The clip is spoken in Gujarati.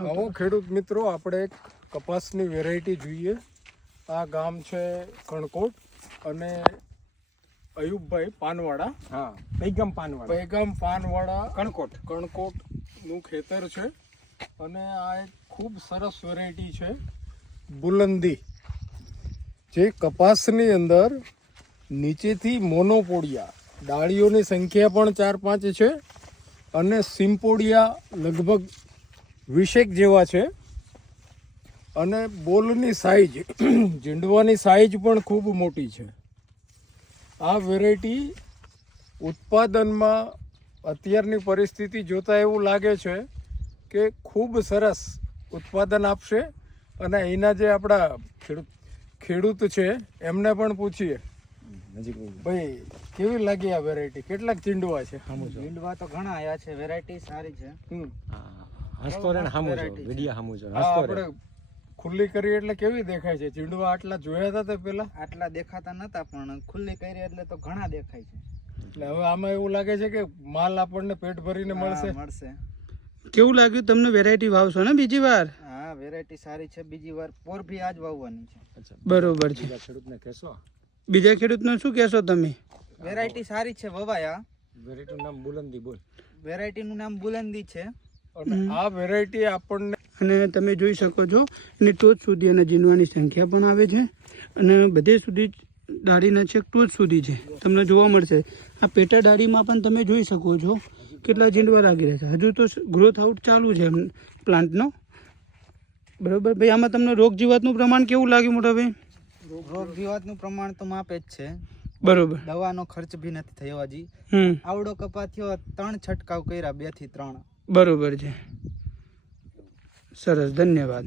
આવો ખેડૂત મિત્રો, આપણે એક કપાસની વેરાયટી જોઈએ. આ ગામ છે કણકોટ અને અયુબભાઈ પાનવાડા. હા, પૈગામ પાનવાડા કણકોટનું ખેતર છે. અને આ એક ખૂબ સરસ વેરાયટી છે બુલંદી, જે કપાસની અંદર નીચેથી મોનોપોડિયા, ડાળીઓની સંખ્યા પણ 4-5 છે અને સિમ્પોડિયા લગભગ 20 જેવા છે. અને બોલની સાઈઝ, ઝીંડવાની સાઈઝ પણ ખૂબ મોટી છે. આ વેરાયટી ઉત્પાદનમાં અત્યારની પરિસ્થિતિ જોતા એવું લાગે છે કે ખૂબ સરસ ઉત્પાદન આપશે. અને અહીંના જે આપણા ખેડૂત છે એમને પણ પૂછીએ, ભાઈ કેવી લાગી આ વેરાયટી, કેટલાક ચીંડવા છે? ચીંડવા તો ઘણા આયા છે, વેરાયટી સારી છે. આપણે ખુલ્લી કરી એટલે કેવી દેખાય છે? ચીંડવા આટલા જોયા હતા તે પેલા? આટલા દેખાતા નતા, પણ ખુલ્લી કરી એટલે તો ઘણા દેખાય છે. એટલે હવે આમાં એવું લાગે છે કે માલ આપણને પેટ ભરીને મળશે. કેવું લાગ્યું તમને? વેરાયટી વાવશો ને બીજી વાર? હા, વેરાયટી સારી છે, બીજી વાર પોર ભી આજ વાવવાની છે. બરોબર છે. ખેડૂતને કહેશો, બીજા ખેડૂતને શું કહેશો તમે? વેરાયટી સારી છે, વવાયા. વેરાયટીનું નામ બુલંદી બોલ. વેરાયટીનું નામ બુલંદી છે. અને આ વેરાયટી આપણને, અને તમે જોઈ શકો છો એની ટોચ સુધી અને જીનવાની સંખ્યા પણ આવે છે અને બધે સુધી ડાળીના છેક ટોચ સુધી છે, તમને જોવા મળશે. આ પેટા ડાળીમાં પણ તમે જોઈ શકો છો કેટલા ઝીંડવા લાગી રહ્યા છે. હજુ તો ગ્રોથ આઉટ ચાલુ છે પ્લાન્ટનો. બરોબર ભાઈ, આમાં તમને રોગ જીવાતનું પ્રમાણ કેવું લાગ્યું મોટા ભાઈ? રોગ જીવાતનું પ્રમાણ તો માપે જ છે. બરોબર. દવાનો ખર્ચ ભી નથી થયો હજી. આવડો કપા થયો, 3 છંટકાવ કર્યા, 2 થી 3. બરોબર છે, સરસ, ધન્યવાદ.